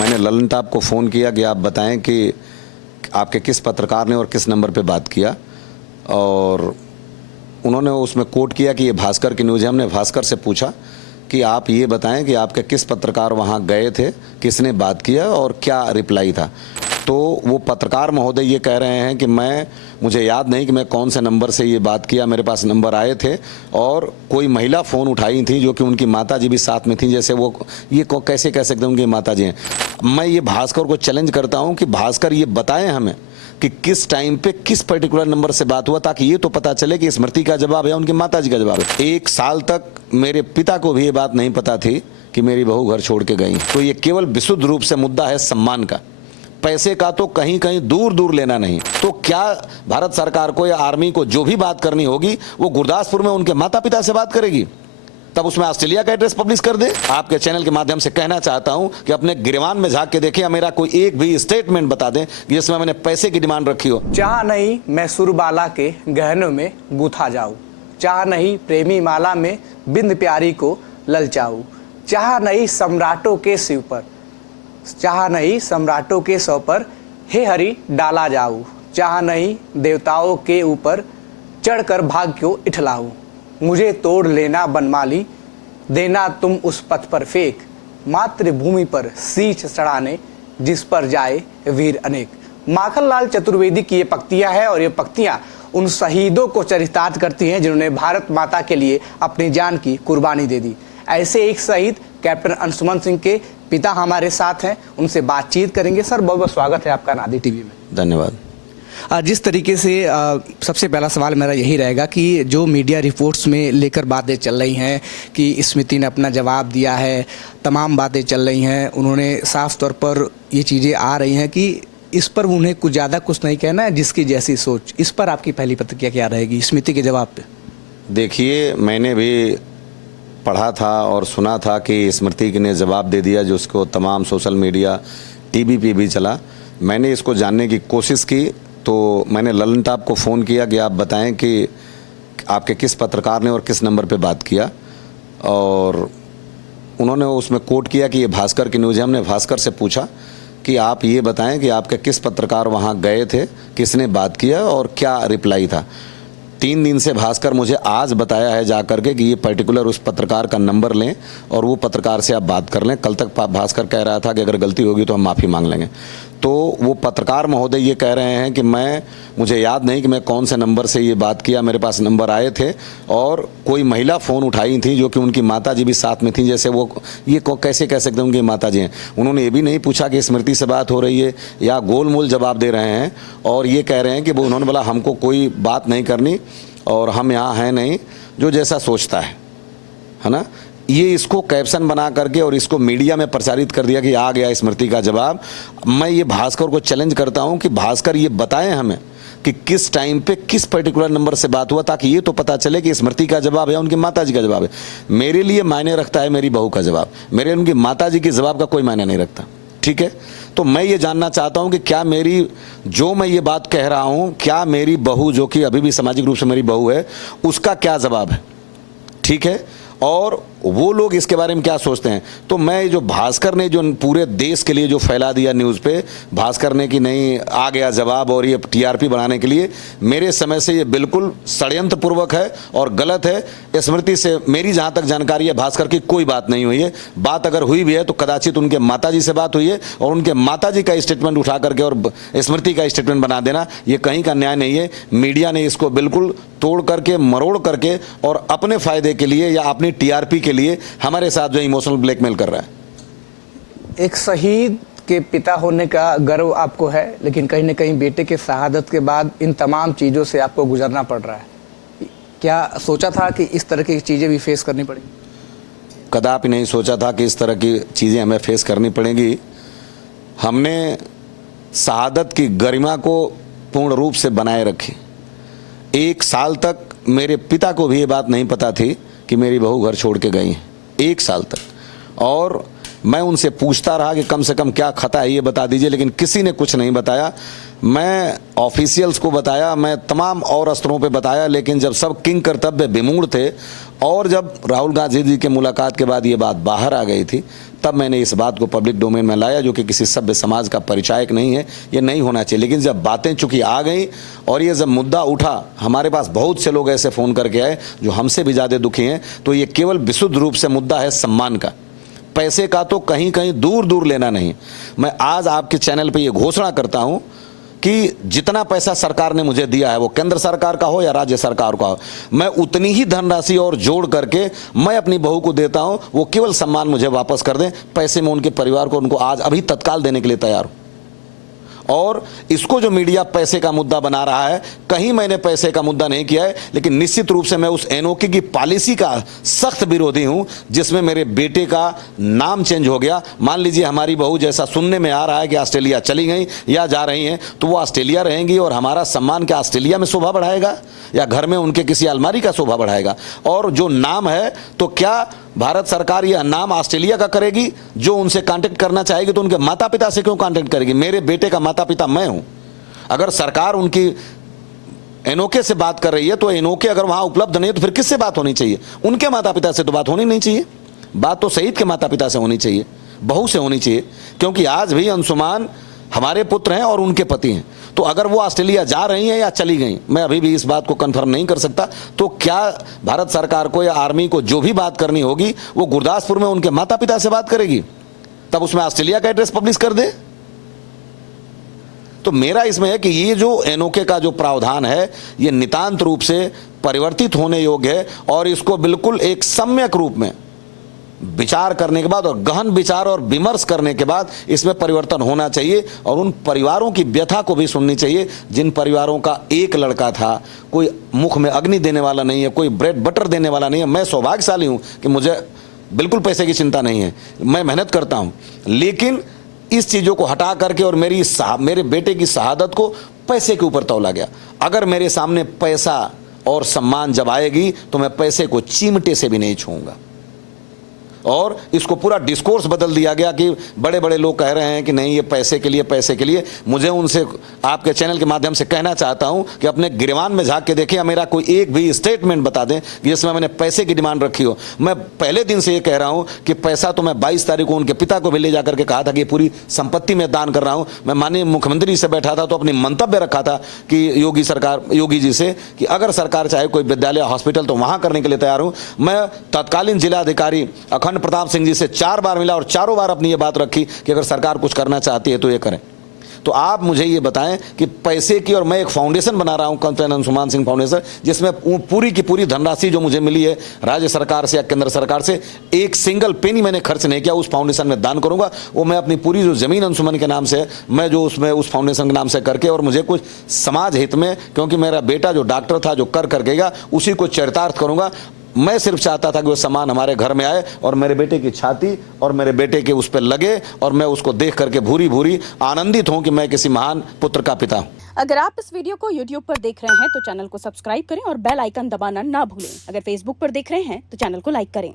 मैंने ललन साहब को फ़ोन किया कि आप बताएं कि आपके किस पत्रकार ने और किस नंबर पे बात किया, और उन्होंने उसमें कोट किया कि ये भास्कर की न्यूज़ है। हमने भास्कर से पूछा कि आप ये बताएं कि आपके किस पत्रकार वहाँ गए थे, किसने बात किया और क्या रिप्लाई था। तो वो पत्रकार महोदय ये कह रहे हैं कि मुझे याद नहीं कि मैं कौन से नंबर से ये बात किया, मेरे पास नंबर आए थे और कोई महिला फ़ोन उठाई थी जो कि उनकी माताजी भी साथ में थी। जैसे वो ये कैसे कह सकते हैं उनकी माताजी हैं। मैं ये भास्कर को चैलेंज करता हूँ कि भास्कर ये बताएं हमें कि किस टाइम पे किस पर्टिकुलर नंबर से बात हुआ, ताकि ये तो पता चले कि स्मृति का जवाब है उनकी माताजी का जवाब है। 1 साल तक मेरे पिता को भी ये बात नहीं पता थी कि मेरी बहू घर छोड़ के गई। तो ये केवल विशुद्ध रूप से मुद्दा है सम्मान का, पैसे का तो कहीं कहीं दूर दूर लेना नहीं। तो क्या भारत सरकार को या आर्मी को जो भी बात करनी होगी वो गुरदासपुर में उनके माता पिता से बात करेगी, तब उसमें ऑस्ट्रेलिया का एड्रेस पब्लिश कर दे। आपके चैनल के माध्यम से कहना चाहता हूं कि अपने गिरवान में झांक के देखिए, मेरा कोई एक भी स्टेटमेंट बता दें जिसमें मैंने पैसे की डिमांड रखी हो। चाह नहीं मैं सुरबाला के गहनों में गूथा जाऊं, चाह नहीं प्रेमी माला में बिंद प्यारी को ललचाऊं, चाह नहीं सम्राटों के सिर पर, चाह नहीं सम्राटों के सौ पर हे हरि डाला जाऊं, चाह नहीं देवताओं के ऊपर चढ़कर भाग्य को इठलाऊं, मुझे तोड़ लेना बनमाली देना तुम उस पथ पर फेंक, मातृभूमि पर शीश चढ़ाने जिस पर जाए वीर अनेक। माखनलाल चतुर्वेदी की ये पंक्तियां हैं और ये पंक्तियां उन शहीदों को चरितार्थ करती हैं जिन्होंने भारत माता के लिए अपनी जान की कुर्बानी दे दी। ऐसे एक शहीद कैप्टन अंशुमन सिंह के पिता हमारे साथ हैं, उनसे बातचीत करेंगे। सर बहुत बहुत स्वागत है आपका नादी टीवी में। धन्यवाद। जिस तरीके से सबसे पहला सवाल मेरा यही रहेगा कि जो मीडिया रिपोर्ट्स में लेकर बातें चल रही हैं कि स्मृति ने अपना जवाब दिया है, तमाम बातें चल रही हैं, उन्होंने साफ तौर पर ये चीज़ें आ रही हैं कि इस पर उन्हें कुछ ज़्यादा कुछ नहीं कहना है, जिसकी जैसी सोच। इस पर आपकी पहली प्रतिक्रिया क्या रहेगी स्मृति के जवाब पे? देखिए, मैंने भी पढ़ा था और सुना था कि स्मृति ने जवाब दे दिया, जो उसको तमाम सोशल मीडिया टीवी पे भी चला। मैंने इसको जानने की कोशिश की तो मैंने ललन साहब को फ़ोन किया कि आप बताएं कि आपके किस पत्रकार ने और किस नंबर पे बात किया, और उन्होंने उसमें कोट किया कि ये भास्कर की न्यूज़ है। हमने भास्कर से पूछा कि आप ये बताएं कि आपके किस पत्रकार वहाँ गए थे, किसने बात किया और क्या रिप्लाई था। 3 दिन से भास्कर मुझे आज बताया है जा करके कि ये पर्टिकुलर उस पत्रकार का नंबर लें और वो पत्रकार से आप बात कर लें। कल तक भास्कर कह रहा था कि अगर गलती होगी तो हम माफ़ी मांग लेंगे। तो वो पत्रकार महोदय ये कह रहे हैं कि मुझे याद नहीं कि मैं कौन से नंबर से ये बात किया, मेरे पास नंबर आए थे और कोई महिला फ़ोन उठाई थी जो कि उनकी माताजी भी साथ में थी। जैसे वो ये कैसे कह सकते हैं उनकी माताजी हैं। उन्होंने ये भी नहीं पूछा कि स्मृति से बात हो रही है या गोलमोल जवाब दे रहे हैं, और ये कह रहे हैं कि उन्होंने बोला हमको कोई बात नहीं करनी और हम यहाँ हैं नहीं, जो जैसा सोचता है ना। ये इसको कैप्शन बना करके और इसको मीडिया में प्रचारित कर दिया कि आ गया स्मृति का जवाब। मैं ये भास्कर को चैलेंज करता हूँ कि भास्कर ये बताएं हमें कि किस टाइम पे किस पर्टिकुलर नंबर से बात हुआ, ताकि ये तो पता चले कि स्मृति का जवाब है उनकी माताजी का जवाब है। मेरे लिए मायने रखता है मेरी बहू का जवाब, मेरे उनकी माताजी के जवाब का कोई मायने नहीं रखता। ठीक है, तो मैं ये जानना चाहता हूं कि क्या मैं ये बात कह रहा हूं, क्या मेरी बहू जो कि अभी भी सामाजिक रूप से मेरी बहू है, उसका क्या जवाब है। ठीक है, और वो लोग इसके बारे में क्या सोचते हैं। तो मैं जो भास्कर ने जो पूरे देश के लिए जो फैला दिया न्यूज़ पे, भास्कर ने कि नहीं आ गया जवाब और ये टीआरपी बढ़ाने के लिए, मेरे समय से ये बिल्कुल षड्यंत्र पूर्वक है और गलत है। स्मृति से मेरी जहाँ तक जानकारी है भास्कर की कोई बात नहीं हुई है। बात अगर हुई भी है तो कदाचित उनके माताजी से बात हुई है, और उनके माताजी का स्टेटमेंट उठा करके और स्मृति का स्टेटमेंट बना देना ये कहीं का न्याय नहीं है। मीडिया ने इसको बिल्कुल तोड़ करके मरोड़ करके और अपने फ़ायदे के लिए या अपनी टीआरपी के लिए हमारे साथ जो इमोशनल ब्लैकमेल कर रहा है। एक शहीद के पिता होने का गर्व आपको है, लेकिन कहीं ना कहीं बेटे के शहादत के बाद इन तमाम चीज़ों से आपको गुजरना पड़ रहा है। क्या सोचा था कि इस तरह की चीज़ें भी फेस करनी पड़ेगी? कदापि नहीं सोचा था कि इस तरह की चीज़ें हमें फेस करनी पड़ेंगी। हमने शहादत की गरिमा को पूर्ण रूप से बनाए रखी। 1 साल तक मेरे पिता को भी ये बात नहीं पता थी कि मेरी बहू घर छोड़ के गई है, 1 साल तक। और मैं उनसे पूछता रहा कि कम से कम क्या खता है ये बता दीजिए, लेकिन किसी ने कुछ नहीं बताया। मैं ऑफिशियल्स को बताया, मैं तमाम और स्तरों पे बताया, लेकिन जब सब किंग कर्तव्य विमूढ़ थे और जब राहुल गांधी जी के मुलाकात के बाद ये बात बाहर आ गई थी, तब मैंने इस बात को पब्लिक डोमेन में लाया, जो कि किसी सभ्य समाज का परिचायक नहीं है, ये नहीं होना चाहिए। लेकिन जब बातें चूंकि आ गई और ये जब मुद्दा उठा, हमारे पास बहुत से लोग ऐसे फ़ोन करके आए जो हमसे भी ज़्यादा दुखी हैं। तो ये केवल विशुद्ध रूप से मुद्दा है सम्मान का, पैसे का तो कहीं कहीं दूर दूर लेना नहीं। मैं आज आपके चैनल पे ये घोषणा करता हूँ कि जितना पैसा सरकार ने मुझे दिया है, वो केंद्र सरकार का हो या राज्य सरकार का हो, मैं उतनी ही धनराशि और जोड़ करके मैं अपनी बहू को देता हूं। वो केवल सम्मान मुझे वापस कर दें, पैसे में उनके परिवार को उनको आज अभी तत्काल देने के लिए तैयार हूं। और इसको जो मीडिया पैसे का मुद्दा बना रहा है, कहीं मैंने पैसे का मुद्दा नहीं किया है, लेकिन निश्चित रूप से मैं उस एनओके की पॉलिसी का सख्त विरोधी हूं, जिसमें मेरे बेटे का नाम चेंज हो गया। मान लीजिए हमारी बहू, जैसा सुनने में आ रहा है कि ऑस्ट्रेलिया चली गई या जा रही हैं, तो वो ऑस्ट्रेलिया रहेंगी और हमारा सम्मान क्या ऑस्ट्रेलिया में शोभा बढ़ाएगा या घर में उनके किसी अलमारी का शोभा बढ़ाएगा? और जो नाम है, तो क्या भारत सरकार यह नाम ऑस्ट्रेलिया का करेगी? जो उनसे कांटेक्ट करना चाहेगी तो उनके माता पिता से क्यों कांटेक्ट करेगी? मेरे बेटे का माता पिता मैं हूं। अगर सरकार उनकी एनओके से बात कर रही है, तो एनओके अगर वहां उपलब्ध नहीं है तो फिर किससे बात होनी चाहिए? उनके माता पिता से तो बात होनी नहीं चाहिए। बात तो शहीद के माता पिता से होनी चाहिए, बहू से होनी चाहिए, क्योंकि आज भी अंशुमान हमारे पुत्र हैं और उनके पति हैं। तो अगर वो ऑस्ट्रेलिया जा रही हैं या चली गई, मैं अभी भी इस बात को कंफर्म नहीं कर सकता। तो क्या भारत सरकार को या आर्मी को जो भी बात करनी होगी, वो गुरदासपुर में उनके माता पिता से बात करेगी, तब उसमें ऑस्ट्रेलिया का एड्रेस पब्लिश कर दे? तो मेरा इसमें है कि ये जो एनओके का जो प्रावधान है, ये नितांत रूप से परिवर्तित होने योग्य है और इसको बिल्कुल एक सम्यक रूप में विचार करने के बाद और गहन विचार और विमर्श करने के बाद इसमें परिवर्तन होना चाहिए। और उन परिवारों की व्यथा को भी सुननी चाहिए, जिन परिवारों का एक लड़का था, कोई मुख में अग्नि देने वाला नहीं है, कोई ब्रेड बटर देने वाला नहीं है। मैं सौभाग्यशाली हूं कि मुझे बिल्कुल पैसे की चिंता नहीं है, मैं मेहनत करता हूं, लेकिन इस चीज़ों को हटा करके और मेरे बेटे की शहादत को पैसे के ऊपर तौला गया। अगर मेरे सामने पैसा और सम्मान जब आएगी तो मैं पैसे को चिमटे से भी नहीं छूऊंगा। और इसको पूरा डिस्कोर्स बदल दिया गया कि बड़े बड़े लोग कह रहे हैं कि नहीं, ये पैसे के लिए, पैसे के लिए। मुझे उनसे आपके चैनल के माध्यम से कहना चाहता हूं कि अपने गिरवान में झांक के देखिए, मेरा कोई एक भी स्टेटमेंट बता दें जिसमें मैंने पैसे की डिमांड रखी हो। मैं पहले दिन से ये कह रहा हूं कि पैसा तो मैं 22 तारीख को उनके पिता को भी ले जाकर के कहा था कि पूरी संपत्ति में दान कर रहा हूं। मैं माननीय मुख्यमंत्री से बैठा था तो अपनी मंतव्य रखा था कि योगी जी से कि अगर सरकार चाहे कोई विद्यालय, हॉस्पिटल, तो वहां करने के लिए तैयार हूं। मैं तत्कालीन जिलाधिकारी प्रताप सिंह जी से 4 बार मिला और चारों बार अपनी ये बात रखी कि अगर सरकार कुछ करना चाहती है तो ये करें। तो आप मुझे ये बताएं कि पैसे की, और मैं एक फाउंडेशन बना रहा हूं, कैप्टन अंशुमान सिंह फाउंडेशन, जिसमें पूरी की पूरी धनराशि जो मुझे मिली है राज्य सरकार से या केंद्र सरकार से, एक सिंगल पेनी मैंने खर्च नहीं किया, उस फाउंडेशन में दान करूंगा। वो मैं अपनी पूरी जो जमीन अंशुमन के नाम से है, मैं जो उसमें उस फाउंडेशन के नाम से करके, और मुझे कुछ समाज हित में, क्योंकि मेरा बेटा जो डॉक्टर था, जो कर गएगा, उसी को चरितार्थ करूंगा। मैं सिर्फ चाहता था कि वो सामान हमारे घर में आए और मेरे बेटे की छाती और मेरे बेटे के उस पर लगे और मैं उसको देख करके भूरी भूरी आनंदित हूं कि मैं किसी महान पुत्र का पिता हूं। अगर आप इस वीडियो को YouTube पर देख रहे हैं तो चैनल को सब्सक्राइब करें और बेल आइकन दबाना ना भूलें। अगर Facebook पर देख रहे हैं तो चैनल को लाइक करें।